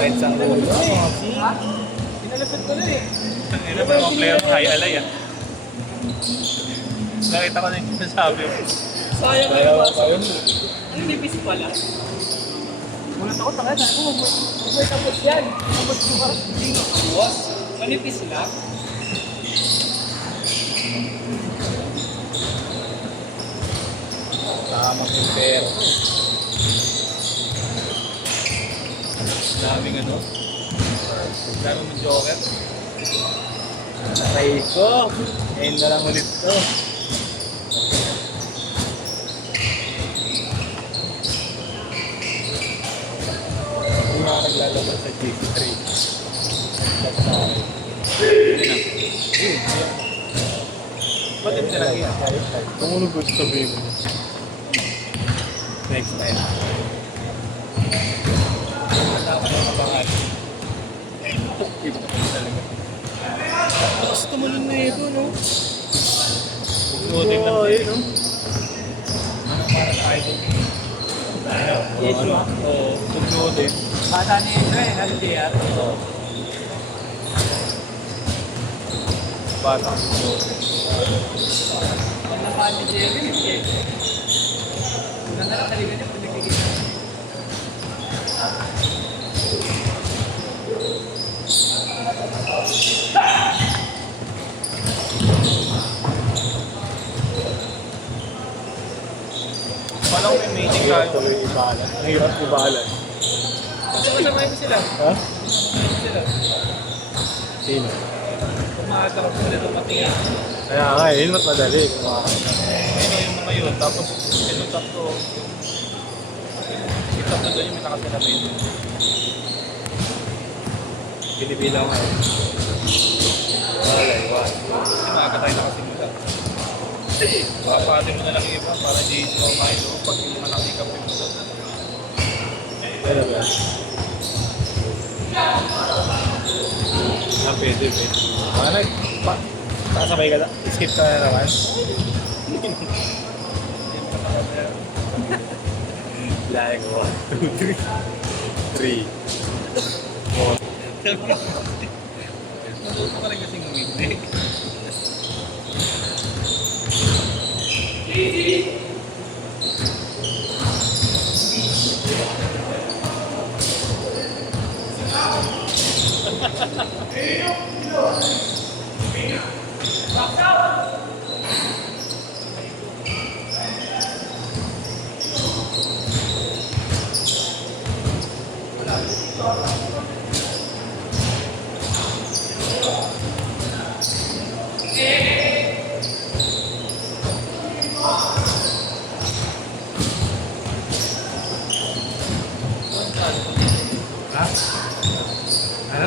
Reds ang ulo. Pinalapit ko na eh. Ito ba yung mga player mo? Hay alay ah. Nakita ko na yung sinasabi mo. Sayang Kaya na ko pa yun. Ano nipis pala? Mulat ako, tanga na ako. May tapos yan. Tapos ko parang hindi nakabuwas. Manipis lang. Tamang yung pera. Daming ano. Daming mo joker. Naray ko. Ngayon na lang ulit to. Hindi na naglalabas sa GC3. Naglat sa akin. Yun na. Ba't yung tinagin? Kung ano gusto sabihin mo? Next time. Dapat ang kabangan. Talaga. Gusto mo nun na ito, no? Loading lang. Ayun, no? Ano para sa idol? Yes, ano? Oo, tugloading. Bata ni Edra eh, nag-DR. Batang tugloading. Ang nakaan ni Jerry, eh. Ganda na talaga niya pag nagkikita. Walang may meeting tayo. Ito yung ibalan. Ang hirap ibalan. Kasi kasama ko sila. Ha? Sila. Sino? Kumakatapos sila tumatingin. Kaya nga, yun mas madali. Ano yung mga yun, tapos sinutap ko. Itap na doon yung may nakasalamin. Binibilang nga. Walay, walay. Kasi maaga tayo nakasimula. Papatin mo na lang yung iba para di kumain doon pag yung mga nakikap yung doon. Ano ba? Ah, pwede, pwede. Ano? Kasabay ka na? Skip ka na naman? Like 1, 2, 3, 4. Natuto ka lang kasing umigli. Ha? Ano?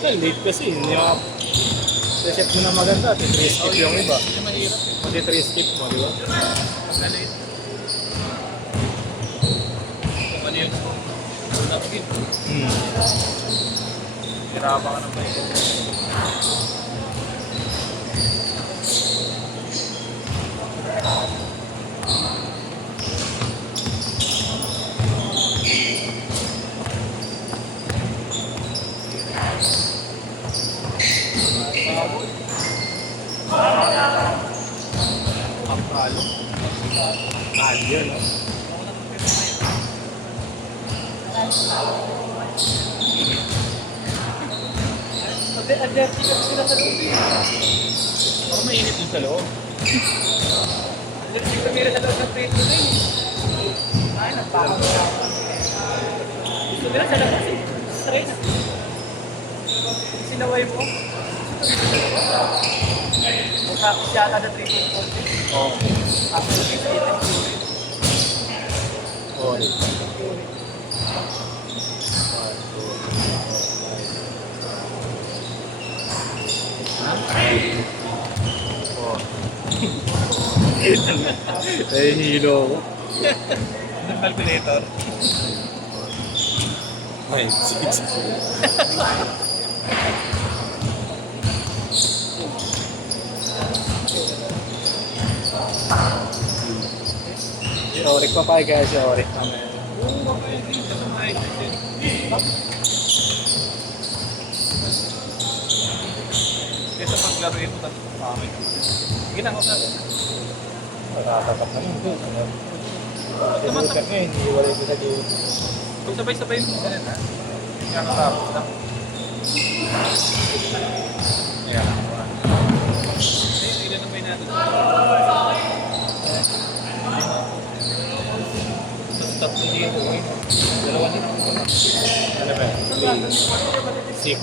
Well, late kasi. Hindi ako reset mo na maganda. 3 skip yung iba. Hindi mahirap eh. Pati 3 skip mo, di ba? Pag na-late. Kung ano yun. Napagin. Hirapan ka ng mahirap. Apalo. Yun, no? Kasi adjusting ka sila sa loob eh. Baka mainit dun sa loob. Adjusting kami sa loob ng Facebook na eh. Ay, nagpakaw na ako. Gusto nila sa labas eh. Straight na. Sinaway mo. Matapos yata na 3.4. Oo. After 58 and Sorry. Eh, hilo ako. Anong calculator? Ay, 6. Orik pa pa kaya si Orik. Mamaya. Oo, okay. Ito na ayos din. Kesa paglaruin mo, tapos pamamay. Sige na, ako na. Nakakatak naman. Si Luther ngayon, hindi wala ito sa game. Kung sabay-sabay mo ganun, ha? Kaya natapos lang. Ayan. Ayun, ilan ang may natin. Tapos tatlo dito. Dalawa nito. Ano ba? 3, 6.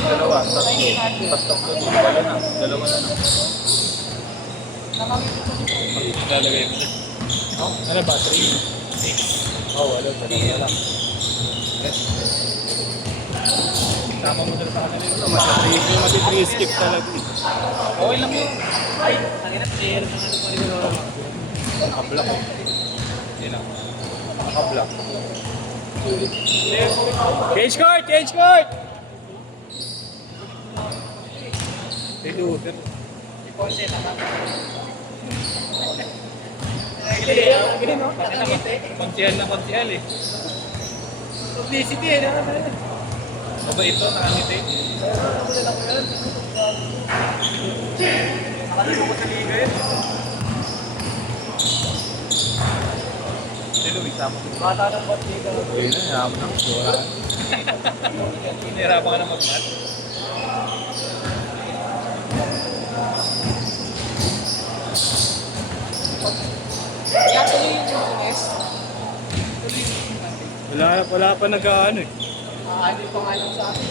Dalawa, tatlo. Tapos tatlo dito. Wala na. Dalawa na lang. Lalagay mo na. Ano ba? 3, 6. Oh, wala. Dalawa lang. Tama mo na sa kanila yun. Mati 3 skip talaga. Okay lang yun. Ay, ang ina, player na ano pa rin yun. Nakablock oh. Yun lang. Nakablock. Change court! Change court! Si Luther. Si Ponce na ka. Konsihal na konsihal eh. Publicity eh. Aba ito, nakangiti. Nakaligo ko sa liga yun. Si Luis, tama. Bata ng batliga. Ayun na, yaman na. Wala. Hinihirapan ka na mag-mat. Kaya tuloy yung Lunes. Wala pa nag-ano eh. Ano pa nga lang sa akin.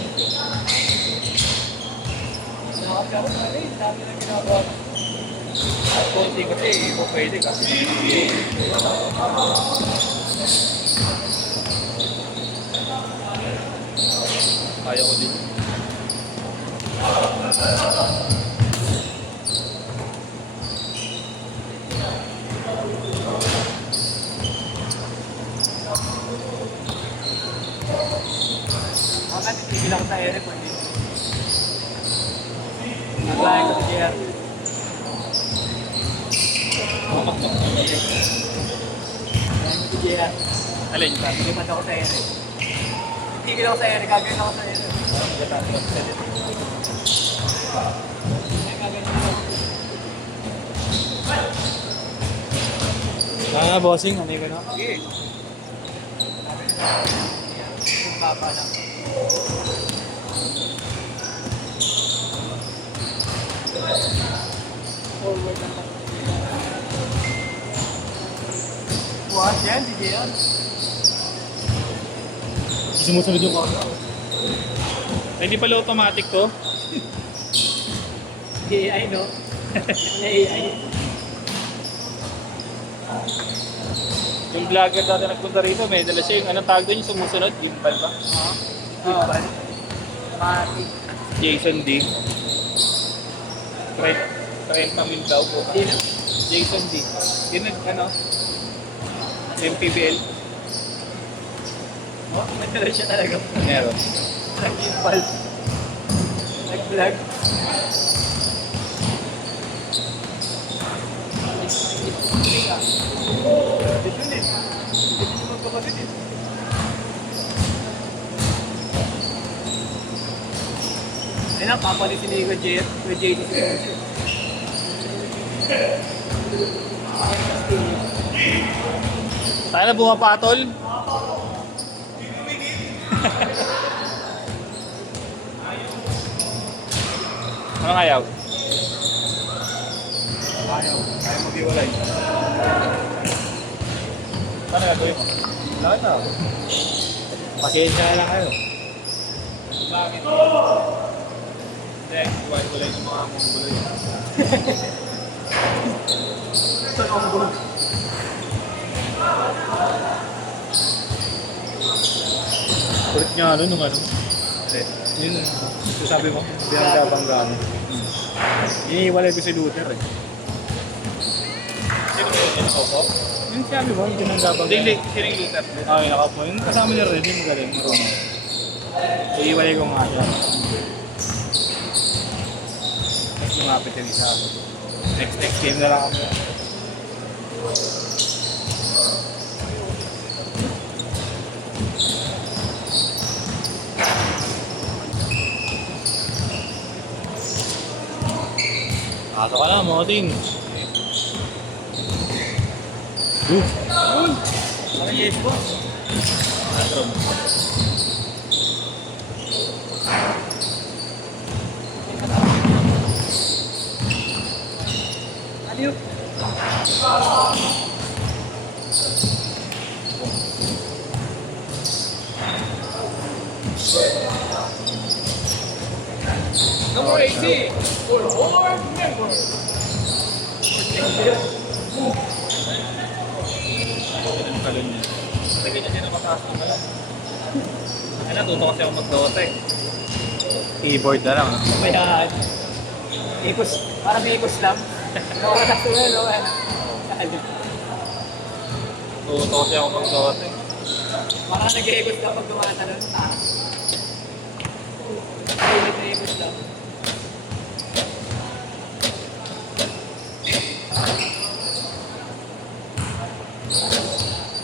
Nakakaro na rin, dami na ginagawa. At konti kasi, hindi ko pwede kasi. Kaya ko din. Bakit titigil ako sa ere po hindi? Naglayan ko si JR. Naglayan ko si JR. Alin? Lipat ako sa ere. Titigil ako sa ere, gagawin ako sa ere. Bossing, ano yun na? Sige. Kung baba lang. Forward lang. Buhat yan, di yan. Sumusunod yung camera. Hindi pala automatic to. AI, no? AI. Yung vlogger dati nagpunta rito, may dala siya yung anong tawag doon, yung sumusunod, gimbal ba? Gimbal. Mati. Jason D. Trent Pamil daw po. Sino? Jason D. Yun ano? MPBL. Oh, nagdala siya talaga. Meron. Nag-gimbal. Nag-vlog. Yun eh. Hindi mo magkapatid eh. Ayun na, papalitin ni Kuya JD si Ponce. Sana bumapatol. Ano ayaw? Ayaw mag-iwalay. Paano gagawin mo? Wala na ako. Pasensya na lang kayo. Bakit? Hindi, wala yung mga mongoloy. Sa Congo. Kulit nga ano nung ano. Hindi. Yun, sabi mo, biyang-bangga. Iniiwalay ko si Luther eh. Sino ba yun? Sino ko? Yung sabi mo, yung biyang-bangga. Hindi, sino yung Luther? Okay, nakapo. Yung kasama niya rin, yung galing, marunong. Iiwalay ko nga siya. Tapos lumapit yung isa ako. Next game na lang kami. Pasok ka na, Moting. Parang yes po. Adiyo. Number 80 for board member. Ganun kalun niya. Kasi ganyan din ang makasama ka lang. Ay, natuto kasi ako mag-Dota eh. Keyboard na lang. Kaya, ikos, parang may ikos lang. Wala na tuloy, no? Natuto kasi ako mag-Dota eh. Parang nag-ikos ka pag tumatalon. Ay, nag-ikos lang.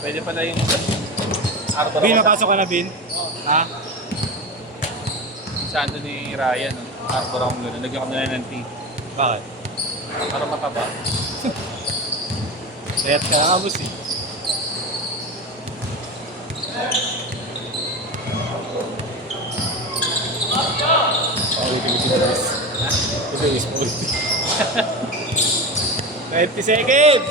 Pwede pala yung Arthur Bin, ako napasok ka na, Bin? Ha? sa ano ni Ryan. Arthur akong gano'n. Lagyan ko nila ng tea. Bakit? Para mataba. Sayat ka na nga, boss eh. Ulitin, boss. Ito is 20 seconds!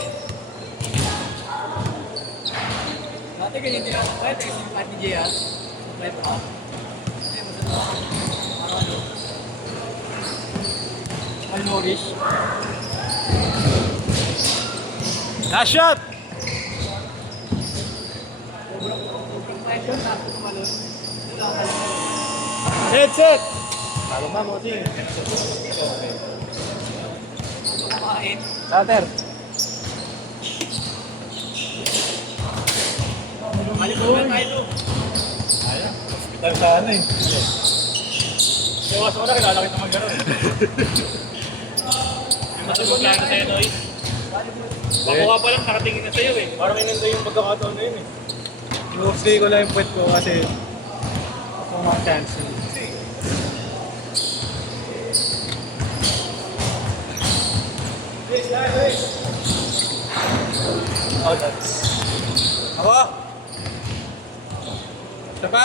Dati ganyan din ako. Kahit yung Ate Jay, ah. Kahit ako. Ay, masama ako. Parang ano. Malnourished. Last shot! Sobrang kahit yun, tapos tumalon. Wala ka lang. Set, set! Talo na, Moting. Kumakain. Cutter. Malibuhan tayo ito. Hospital sa ano eh. Iwas ko na, kilala kita mag-gano'n. Yung masabog lang na sa'yo, Noy. Makuha pa lang, nakatingin na sa'yo eh. Parang inanda yung pagkakataon na yun eh. I-off-day ko lang yung puwet ko kasi ako mga chance. Out. Ako? Isa pa?